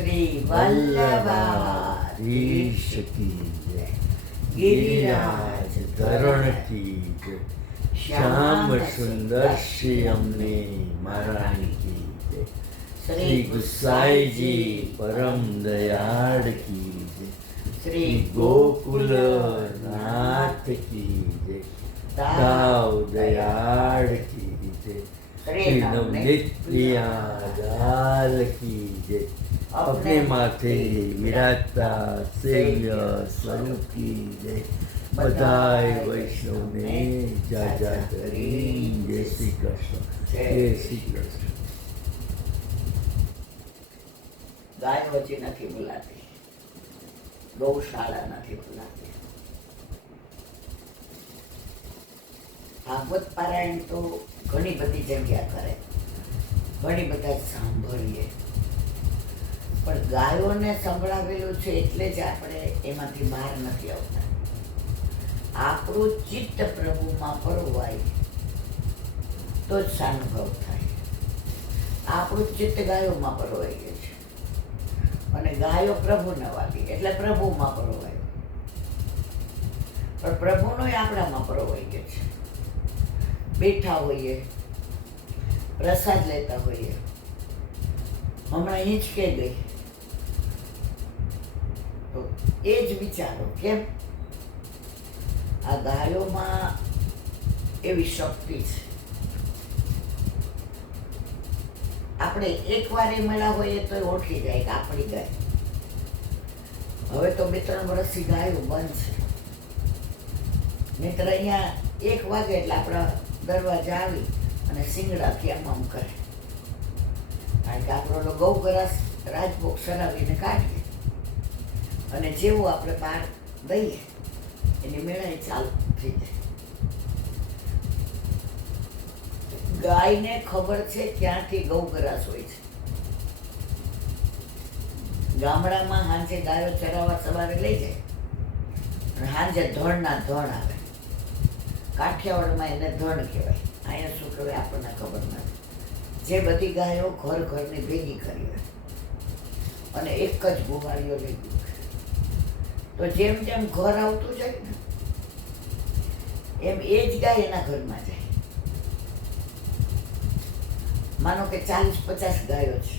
શ્રી વલ્લભાધીશ કી જય, ગિરિરાજ ધરણ કી જય, શ્યામ સુંદર શ્રી અમને મહારાણી કી જય, શ્રી ગુસાઈજી પરમ દયાળ કી જય, શ્રી ગોકુલ નાથ કી જય, દાવ દયાળ કી જય, श्री नवनीत प्रिया दाल की जय, अपने माथे विराजता सेव्य स्वरूप की जय, बधाई वैष्णव ने जा जा करी जय श्री कृष्ण, जय श्री कृष्ण। गाय वच्चे नहीं बोलाती, गौशाला नहीं बोलाती। भागवत पारायण तो घणी बधी जग्या करे, घणी बधा सांभळीए, पण गायोने संभळावेલું છે એટલે જ આપણે એમાંથી બહાર નથી આવતા। આપણું ચિત્ત પ્રભુમાં પરવાય તો જ સાનુભવ થાય। આપણું ચિત્ત ગાયોમાં પરવાઈ ગયું છે અને ગાયો પ્રભુને વાગી એટલે પ્રભુમાં પરવાય, પણ પ્રભુનો આપણામાં પરવાઈ ગયો છે। બેઠા હોઈએ, પ્રસાદ લેતા હોઈએ, હમણાં હિંચકે ગઈ તો એ જ વિચારો કેમ આ ગાયોમાં એવી શક્તિ છે। આપણે એકવાર એ મળ્યા હોઈએ તો ઓળખી જાય કે આપણી ગાય। હવે તો 2-3 વર્ષથી ગાયો બંધ છે, નહીંતર અહીંયા 1 વાગે એટલે આપણા દરવાજા આવી અને સિંગડા આમ કરે, કારણ કે આપણો ગૌગ્રાસ રાજભોગ સરાવીને કાઢીએ અને જેવું આપણે બહાર દઈએ એની મેળાઈ ચાલુ થઈ જાય। ગાયને ખબર છે ક્યાંથી ગૌગ્રાસ હોય છે। ગામડામાં હાંજે ગાયો ચરાવવા સવારે લઈ જાય અને હાંજે ધોળના ધોળ આવે। કાઠિયાવાડમાં એને ધણ કહેવાય, અહીંયા શું કહેવાય આપણને ખબર નથી। જે બધી ગાયો ઘર ઘરની ભેગી કરી હોય અને એક જ ગોવાળીઓ લઈ ગયું, તો જેમ જેમ ઘર આવતું જાય ને એમ એ જ ગાય એના ઘરમાં જાય। માનો કે 40-50 ગાયો છે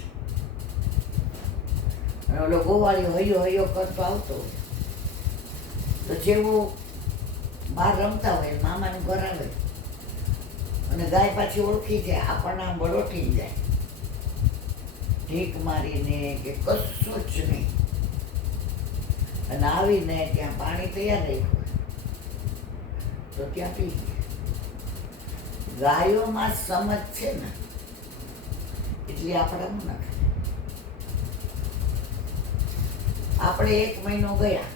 અને ઓલો ગોવાળીઓ હૈયો હૈયો કરતો આવતો હોય તો જેવો બહાર રમતા હોય મામાનું ઘર આવે અને ગાય પાછી ઓળખી જાય, આપણને આમ બળોટી જાય, ઢીક મારીને કે કશું જ નહીં, અને આવીને ત્યાં પાણી તૈયાર રાખ્યું હોય તો ત્યાં પી જાય। ગાયોમાં સમજ છે ને એટલી આપણામાં નથી। આપણે 1 મહિનો ગયા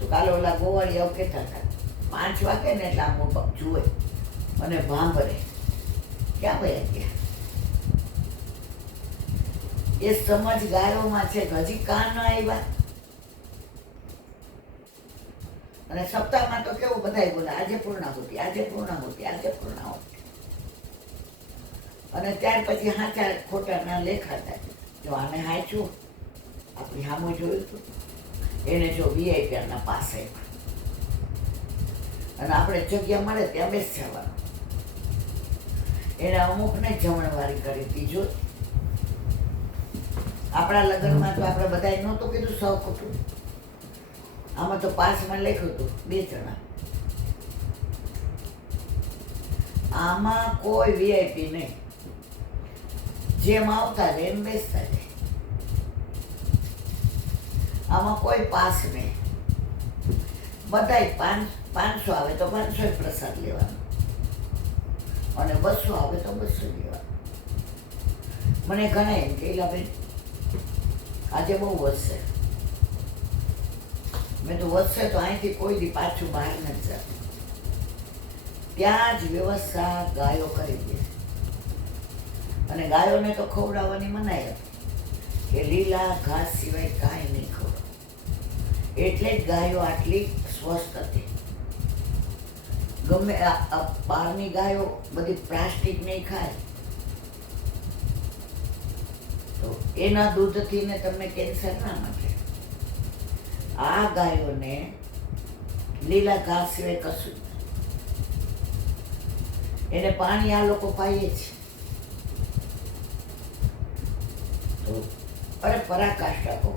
તો કાલે ઓલા ગોવાળી આવું કહેતા હતા 5 વાગે ને એટલે આમ જુએ અને ભાંભરે ક્યાં વયા ગયા। એ સમજ ગાયોમાં છે, હજી કાં ન આવ્યા। અને સપ્તાહમાં તો કેવું બધાય બોલે આજે પૂર્ણાહુતિ, આજે પૂર્ણાહુતિ, આજે પૂર્ણાહુતિ, અને ત્યાર પછી હાચા ખોટા ના લેખાતા। જો આને હાચું આપણી સામું જોયું હતું, એને જો વીઆઈપીના પાસે અને આપણે જગ્યા મળે ત્યાં બેસ જવાનું, એને અમુકને જમણવારી કરી હતી। જો આપણા લગ્નમાં તો આપણે બધાએ નહોતું કીધું સહકુટુંબ, આમાં તો પાસમાં લખ્યું હતું 2 જણા, આમાં કોઈ વીઆઈપી નહીં, જેમ આવતા જાય એમ બેસતા જાય। આમાં કોઈ પાસ નહીં, બધાય 500 આવે તો 500 પ્રસાદ લેવાનો અને 200 આવે તો 200 લેવાનો। મને ઘણા એમ કે બેન આજે બહુ વધશે, મેં તો વધશે તો અહીંથી કોઈ દી પાછું બહાર નથી જતું, ત્યાં જ વ્યવસ્થા ગાયો કરી દે। અને ગાયોને તો ખવડાવવાની મનાઈ હતી કે લીલા ઘાસ સિવાય કાંઈ નહીં ખવડાવ, એટલે જ ગાયો આટલી સ્વસ્થ હતી। ગમે બહારની ગાયો બધી પ્લાસ્ટિક નહીં ખાય, તો એના દૂધથી ને તમને કેન્સર ના મળે. આ ગાયોને લીલા ઘાસ સિવાય કશું જ નહીં. એને પાણી આ લોકો પાઈએ છે. તો અરે પરાકાષ્ઠા કહો.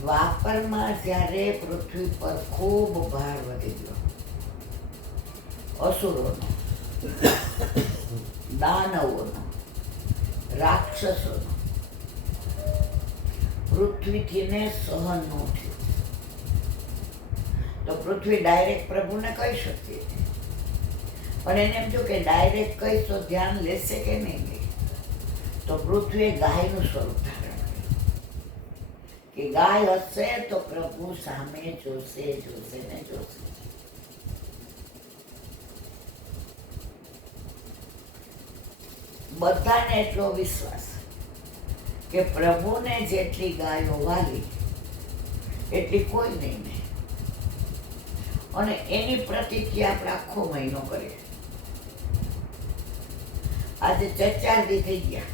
દ્વાપરમાં જ્યારે પૃથ્વી પર ખૂબ ભાર વધી ગયો, અસુરોનો, દાનવોનો, રાક્ષસોનો, પૃથ્વીથી ને સહન ન થયું, તો પૃથ્વી ડાયરેક્ટ પ્રભુને કહી શકતી હતી. પણ એને એમ થયું કે ડાયરેક્ટ કહીશ તો ધ્યાન લેશે કે નહીં લે. તો પૃથ્વીએ ગાયનું સ્વરૂપ ધારણ કર્યું કે ગાય હશે તો પ્રભુ સામે જોશે જોશે ને જોશે. બધાને એટલો વિશ્વાસ કે પ્રભુને જેટલી ગાયો વાલી એટલી કોઈ નહીં ને. અને એની પ્રતિક્રિયા આપણે આખો મહિનો કરીએ. આજે 4 દી થઈ ગયા,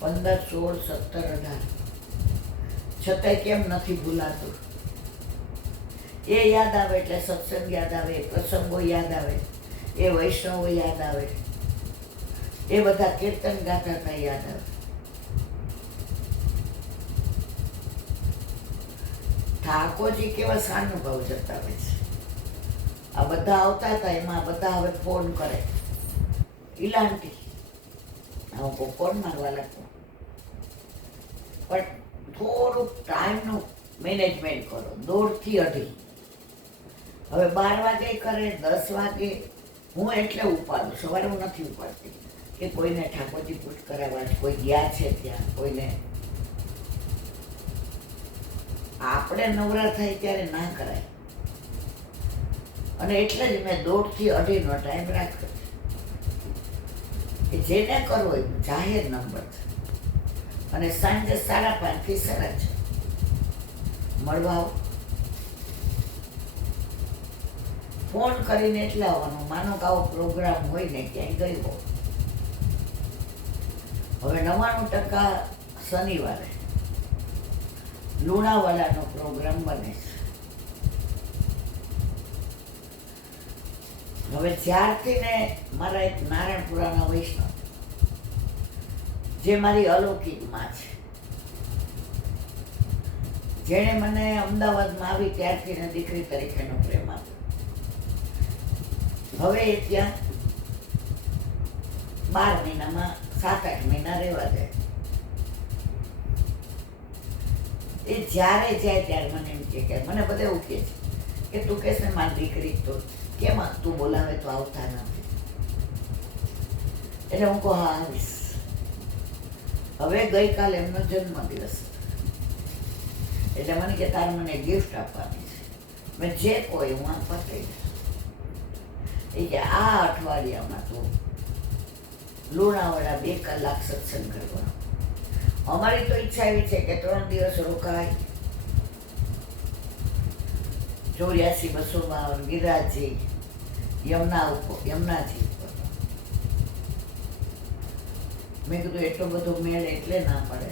15, 16, 17, 18, છતાંય કેમ નથી ભૂલાતું? એ યાદ આવે એટલે સત્સંગ યાદ આવે, પ્રસંગો યાદ આવે, એ વૈષ્ણવો યાદ આવે, એ બધા કીર્તન ગાતા હતા યાદ આવે. ઠાકોરજી કેવા સાનુભાવ જતા હોય છે. આ બધા આવતા હતા, એમાં બધા હવે ફોન કરે, ઈલાંટી હું ફોન મારવા લાગતો. પણ થોડુંક ટાઈમનું મેનેજમેન્ટ કરો. 1:30 થી 2:30. હવે 12 વાગે કરે, 10 વાગે. હું એટલે ઉપાડું, સવારે હું નથી ઉપાડતી કે કોઈને ઠાકોરજી પૂજ કરાવવા છે, કોઈ ગયા છે ત્યાં, કોઈને. આપણે નવરા થાય ત્યારે ના કરાય. અને એટલે જ મેં 1:30 થી 2:30 ટાઈમ રાખ્યો કે જેને કરવો હોય જાહેર નંબર છે. અને સાંજે 5:30 થી 6:30 મળવા આવો. ફોન કરીને એટલે આવવાનું. માનો કે આવો પ્રોગ્રામ હોય ને ક્યાંય ગયો. હવે 99% શનિવારે લુણાવાલાનો પ્રોગ્રામ બને છે. હવે જ્યારથી ને મારા એક નારાયણપુરાના વૈષ્ણવ, જે મારી અલૌકિક માં છે, જેણે મને અમદાવાદમાં આવી ત્યારથી ને દીકરી તરીકેનો પ્રેમ આપ્યો. હવે એ ત્યાં 12 મહિનામાં 7-8 મહિના રહેવા જાય. એ જ્યારે જાય ત્યારે મને એમ કે મને બધા એવું કહે છે કે તું કહેશે ને મારી દીકરી તો કેમ તું બોલાવે તો આવતા નથી. એટલે હું કહું હા આવીશ. હવે ગઈકાલે એમનો જન્મદિવસ, એટલે મને કે તારે મને ગિફ્ટ આપવાની છે. મેં જે કોઈ હું આ પતાવી. એ કે આ અઠવાડિયામાં તું લુણાવાડા 2 કલાક સત્સંગ કરવાનો. અમારી તો ઈચ્છા એવી છે કે 3 દિવસ રોકાય. 84-252 ગિરિરાજજી, યમુનાજી ઉપર. મેં કીધું એટલો બધો મેળ એટલે ના પડે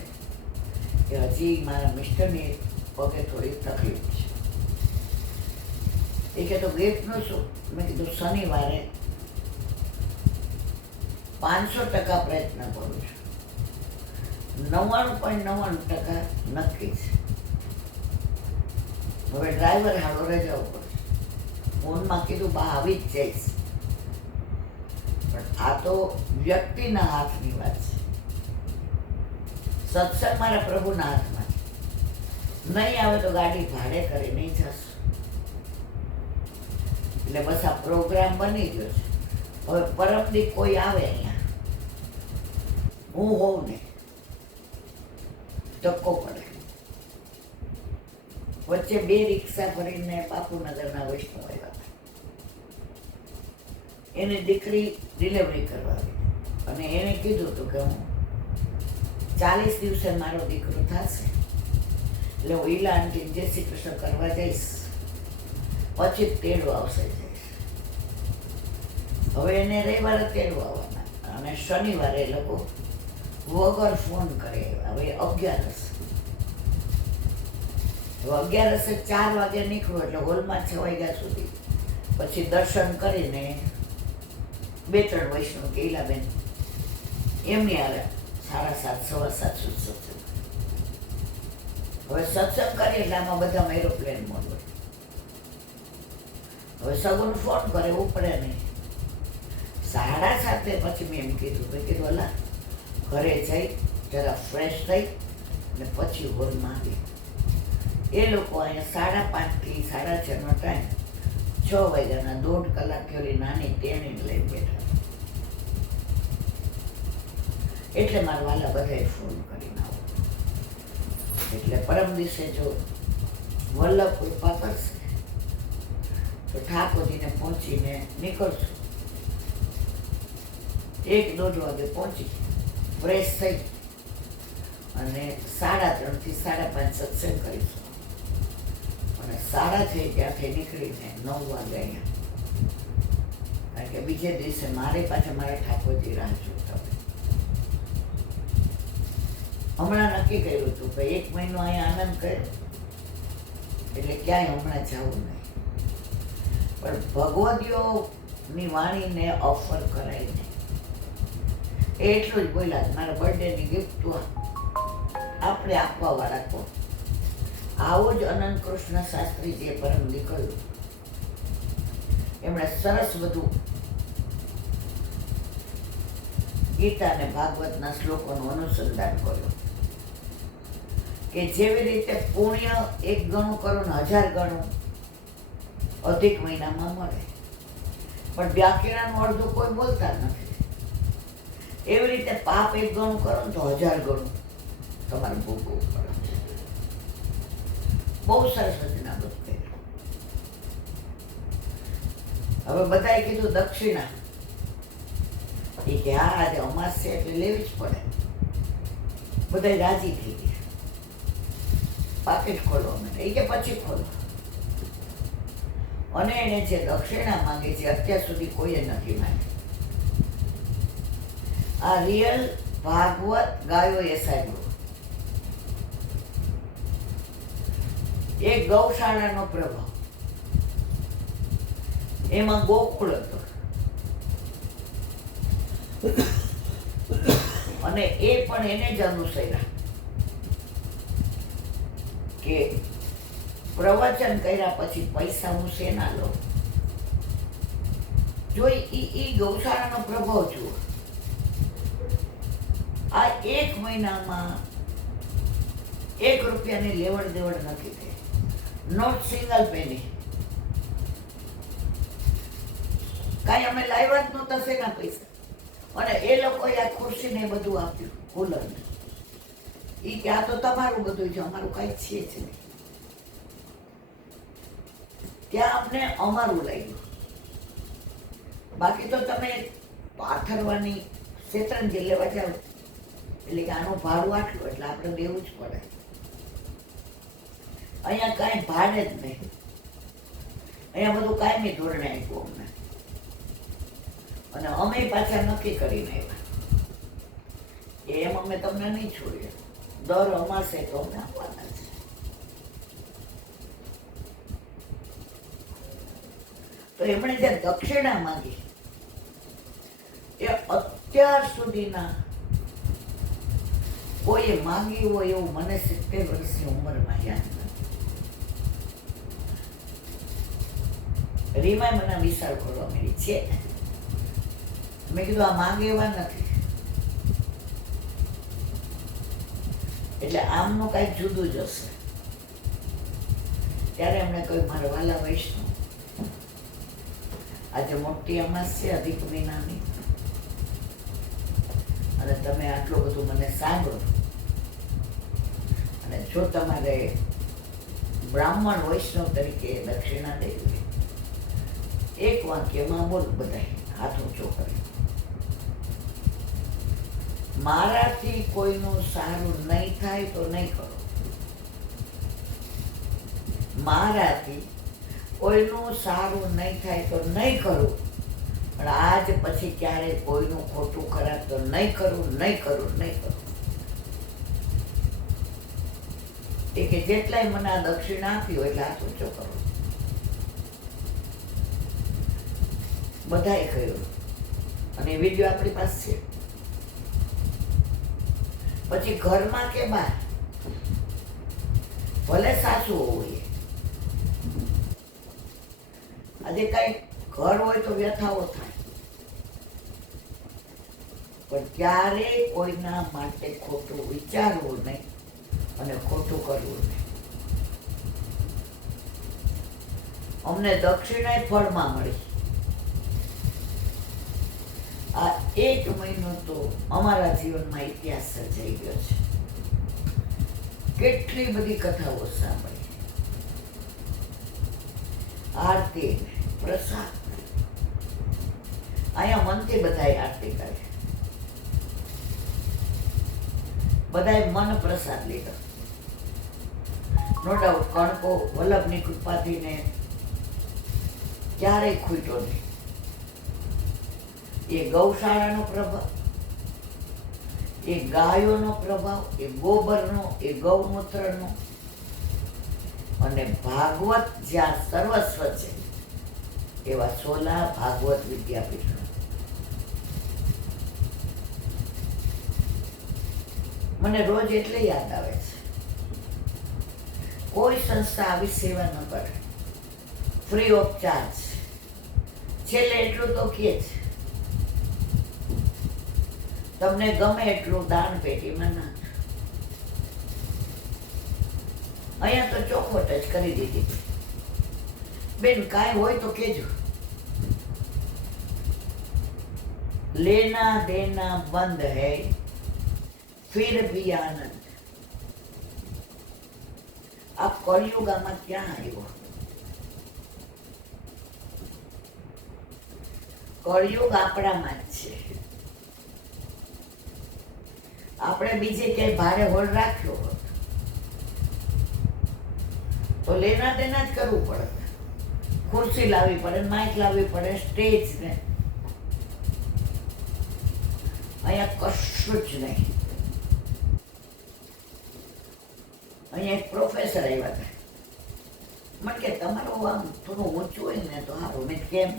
કે હજી મારા મિસ્ટરની પગે થોડી તકલીફ છે. એ કે તો ગિફ્ટનું શું? મેં કીધું શનિવારે 500% પ્રયત્ન કરું છું. 99.99% નક્કી છે. હવે ડ્રાઈવર હાલો રજા ઉપર. ફોનમાં કીધું બા આવી જ જઈશ. પણ આ તો વ્યક્તિના હાથની વાત છે. સત્સંગ મારા પ્રભુના હાથમાં છે. નહીં આવે તો ગાડી ભાડે કરી નહીં જશું. એટલે બસ આ પ્રોગ્રામ બની ગયો છે. હવે પરમદી કોઈ આવે અહીંયા, હું હોઉં ને ધક્કો પડે. વચ્ચે 2 રિક્ષા ભરીને બાપુનગરના વૈષ્ણવ આવ્યા હતા. એની દીકરી ડિલિવરી કરવા આવી અને એણે કીધું હતું કે હું 40 દિવસે મારો દીકરો થશે એટલે હું ઈલા આંટી જય શ્રી કૃષ્ણ કરવા જઈશ, પછી તેડો આવશે જઈશ. હવે એને રવિવારે તેડો આવવાના. અને શનિવારે એ લોકો વગર ફોન કરે. હવે 11. હવે 11 4 વાગે નીકળો એટલે હોલમાં 6 વાગ્યા સુધી, પછી દર્શન કરીને 2-3 વૈષ્ણવ કેલાબેન એમની આવે 7:30 7:15 સુધી સત્સંગ. હવે સત્સંગ કરીએ એટલે આમાં બધામાં એરોપ્લેન મોડ હોય. હવે સગુન ફોન કરે ઉપડે નહીં. 7:30 પછી મેં એમ કીધું અલા ઘરે જઈ જરા ફ્રેશ થઈ અને પછી હોલમાં આવી. એ લોકો અહીંયા 5:30 થી 6:30નો ટાઈમ 6 વાગ્યાના 1.5 કલાક ઓલી નાની તેણીને લઈને બેઠા. એટલે મારા વાલા બધાએ ફોન કરીને આવો. એટલે પરમ દિવસે જો વલ્લભ કૃપા કરશે તો ઠાકોરજીને પહોંચીને નીકળશું. 1-1.5 વાગે પહોંચી ફ્રેશ થઈ અને 3:30 થી 5:30 સત્સંગ કરીશું. અને 6:30 ત્યાંથી નીકળીને 9 વાગે અહીંયા, કારણ કે બીજે દિવસે મારે પાછા મારા ઠાકોરજી રાહ જોતા હોય. હમણાં નક્કી કર્યું હતું કે 1 મહિનો અહીંયા આનંદ કર્યો એટલે ક્યાંય હમણાં જવું નહીં. પણ ભગવદીઓની વાણીને ઓફર કરાય નહીં. એટલું જ બોલ્યા, મારા બર્થડેની ગિફ્ટ તો આપણે આપવાવાળા કોણ. આવો જ અનંત કૃષ્ણ શાસ્ત્રીજીએ પરમ દીકર્યું. એમણે સરસ બધું ગીતા અને ભાગવતના શ્લોકોનું અનુસંધાન કર્યું કે જેવી રીતે પુણ્ય 1 ગણું કરો ને 1000 ગણું અધિક મહિનામાં મળે, પણ વ્યાકરણનું અડધું કોઈ બોલતા નથી. એવી રીતે પાપ 1 ગણું કરો ને તો 1000 ગણું તમારે ભોગવવું પડે. બહુ સરસ રચના બધું. હવે બધાએ કીધું દક્ષિણા, એ કે હા આજે અમાસ છે એટલે લેવી જ પડે. બધા રાજી થઈ ગયા. પાકીટ ખોલવા માટે એ કે પછી ખોલો. અને એને જે દક્ષિણા માંગી છે અત્યાર સુધી કોઈએ નથી માંગી. આ રિયલ ભાગવત ગાયો એ સાંભળ્યું. એક ગૌશાળાનો પ્રભાવ, એમાં ગોકુળ હતો અને એ પણ એને જ અનુસર્યા કે પ્રવચન કર્યા પછી પૈસા હું શેના લો. જો ઈ ગૌશાળાનો પ્રભાવ જુઓ. આ 1 મહિનામાં 1 રૂપિયાની લેવડ દેવડ નથી થઈ. Not single penny. કાંઈ અમે લાવ્યા જ નહોતા શેના પૈસા. અને એ લોકોએ આ ખુરશીને બધું આપ્યું, કુલરને. એ કે આ તો તમારું બધું છે, અમારું કાંઈ છે જ નહીં. ત્યાં અમને અમારું લાગ્યું. બાકી તો તમે પાથરવાની શેતરંજી લેવા જાઓ એટલે કે આનું ભાડું આટલું એટલે આપણે દેવું જ પડે. અહીંયા કાંઈ ભાડે જ નહીં. અહીંયા બધું કાયમી ધોરણે આપ્યું અમને. અને અમે પાછા નક્કી કરીને આવ્યા એમ અમે તમને નહીં છોડીએ. દર અમાસે તો અમને આપવાના છે. તો એમણે જે દક્ષિણા માંગી એ અત્યાર સુધીના કોઈએ માંગી હોય એવું મને 70 વર્ષની ઉંમરમાં યાદ નથી. રીમાય મને વિશાળ કરવા મળી છે. મેં કીધું આ માંગે એવા નથી. એટલે આમનું કાંઈક જુદું જ હશે. ત્યારે એમણે કહ્યું મારા વાલા વૈષ્ણવ, આજે મોટી અમાસ છે અધિક મહિનાની, અને તમે આટલું બધું મને સાંભળો, અને જો તમારે બ્રાહ્મણ વૈષ્ણવ તરીકે દક્ષિણા દેવી, 1 વાક્યમાં બોલ બધાય હાથ ઊંચો કરે. મારાથી કોઈનું સારું નહીં થાય તો નહીં કરો. મારાથી કોઈનું સારું નહીં થાય તો નહીં કરું. અને આજ પછી ક્યારે કોઈનું ખોટું ખરાબ તો નહીં કરું, નહીં કરું, નહીં કરું. એ કે જેટલાય મને આ દક્ષિણા આપી હોય એટલે હાથ ઊંચો કરો. બધાએ કહ્યું અને એ વિડીયો આપણી પાસે છે. પછી ઘરમાં કે બહાર ભલે સાસુ હોય, આજે કઈ ઘર હોય તો વ્યથાઓ થાય, પણ ક્યારેય કોઈના માટે ખોટું વિચારવું નહીં અને ખોટું કરવું નહીં. અમને દક્ષિણા ફળમાં મળી. આ 1 મહિનો તો અમારા જીવનમાં ઇતિહાસ સર્જાઈ ગયો છે. કેટલી બધી કથાઓ સાંભળી, આરતી, પ્રસાદ. અહીંયા મનથી બધાએ આરતી કરે, બધાએ મન પ્રસાદ લીધો. નો ડાઉટ કણકો વલ્લભની કૃપાથી ને ક્યારેય ખૂટ્યો નહીં. એ ગૌશાળાનો પ્રભાવ, એ ગાયોનો પ્રભાવ, એ ગોબરનો, એ ગૌમૂત્રનો, અને ભાગવત જ્યાં સર્વસ્વ છે એવા સોલા ભાગવત વિદ્યાપીઠનો. મને રોજ એટલે યાદ આવે છે, કોઈ સંસ્થા આવી સેવા ન કરે, ફ્રી ઓફ ચાર્જ. છેલ્લે એટલું તો કહે છે, તમને ગમે એટલું દાન પેટીમાં નાખ. અહીંયા તો ચોખવટ જ કરી દીધી. બેન કાંઈ હોય તો કેજો. લેના દેના બંધ હૈ फिर भी आनंद. આ કળિયુગ આમાં ક્યાં આવ્યો? કળિયુગ આપણામાં જ છે. આપણે બીજે ક્યાંય ભારે હોળ રાખ્યો હોત તો લેના દેના જ કરવું પડે. ખુરશી લાવવી પડે, માઇક લાવવી પડે, સ્ટેજ ને. અહીંયા કશું જ નહીં. અહીંયા એક પ્રોફેસર આવ્યા હતા. મને કે તમારું આમ થોડું ઊંચું હોય ને તો સારું. મેં કેમ?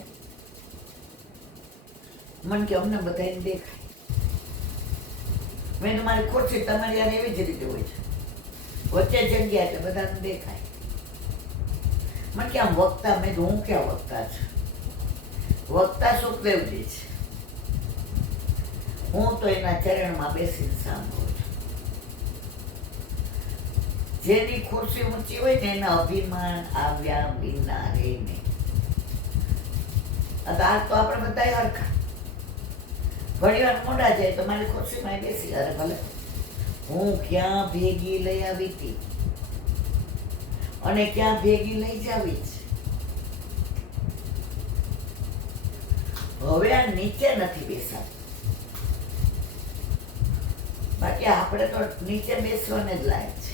મને કે અમને બધાને દેખાય. મેં તમારી ખુરશી તમારી યાર એવી જ રીતે હોય છે, વચ્ચે જગ્યા એટલે બધાને દેખાય. મને કે આમ વક્તા, મેં હું ક્યાં વક્તા છું? વક્તા સુખદેવજી છે. હું તો એના ચરણમાં બેસીને સાંભળું છું. જેની ખુરશી ઊંચી હોય ને એના અભિમાન આવ્યા વિના રે નહીં. આ તો આપણે બધા હરખા. ઘણી વાર મોડા જાય તો મારી ખુરશીમાં બેસી, અરે ભલે હું ક્યાં ભેગી લઈ આવી હતી અને ક્યાં ભેગી લઈ જાવી છે. હવે આ નીચે નથી બેસાતું. બાકી આપણે તો નીચે બેસવાને જ લાયક છે.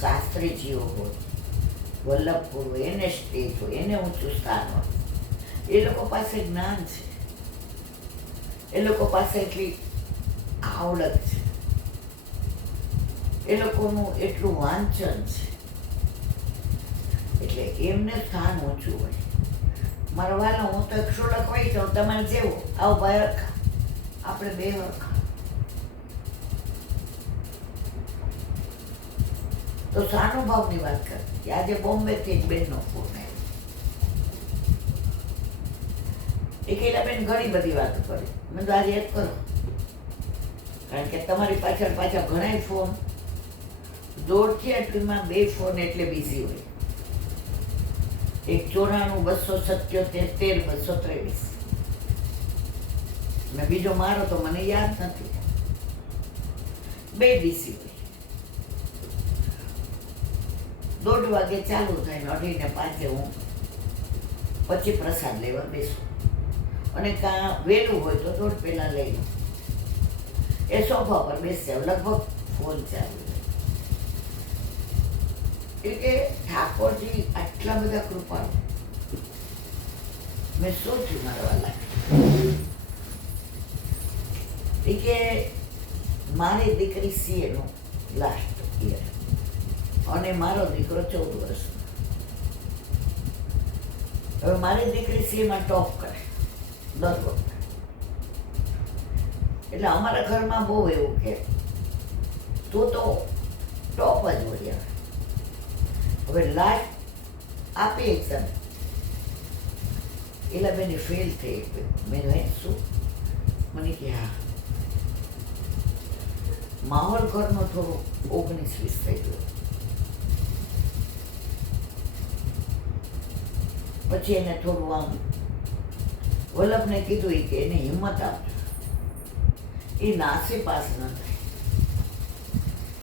શાસ્ત્રીજીઓ હોય, વલ્લભપુર હોય, એને સ્ટેજ હોય, એને ઊંચું સ્થાન હોય. એ લોકો પાસે જ્ઞાન છે, એ લોકો પાસે એટલી આવડત છે, એ લોકોનું એટલું વાંચન છે, એટલે એમને સ્થાન ઊંચું હોય. મારો વાલો, હું તો એક શોલક હોય છું, તમારે જેવો આવો ભાઈ હરખા, આપણે બે હરખા. તો સાનુભાવની વાત કરતી. આજે બોમ્બેથી એક બેનનો ફોન આવ્યો. એ કહેલા બેન ઘણી બધી વાતો કરી. મેં તો આજે એક કરો, કારણ કે તમારી પાછળ ઘણા ફોન, દોઢથી આટલીમાં 2 ફોન એટલે બિઝી હોય. એક 94-277-13-223 ને બીજો મારો તો મને યાદ નથી. 2 બિઝી હોય. 1:30 વાગે ચાલુ થાય ને 2:30 હું પછી પ્રસાદ લેવા બેસું. અને કાં વહેલું હોય તો થોડું પહેલાં લઈ લઉં. એ સોફા પર બેસી જાવ, લગભગ ફોન ચાલુ. એટલે કે ઠાકોરજી આટલા બધા કૃપાળુ. મેં શું થયું મારા વાલા? એ કે મારી દીકરી CA નું લાસ્ટ યર અને મારો દીકરો 14 વર્ષનો. હવે મારી દીકરી CA માં ટોપ કરે દર વખતે. એટલે અમારા ઘરમાં બહુ એવું કે તું તો ટોપ જ વળી આવે. હવે લાસ્ટ આપી એક્ઝામ એટલે બેને ફેલ થઈ ગયું. મેં શું મને કે હા માહોલ ઘરનો થોડો 19-20 થઈ ગયો. પછી એને થોડું આમ વલ્લભને કીધું કે એને હિંમત આપજો, એ નાસી પાસ ન થાય.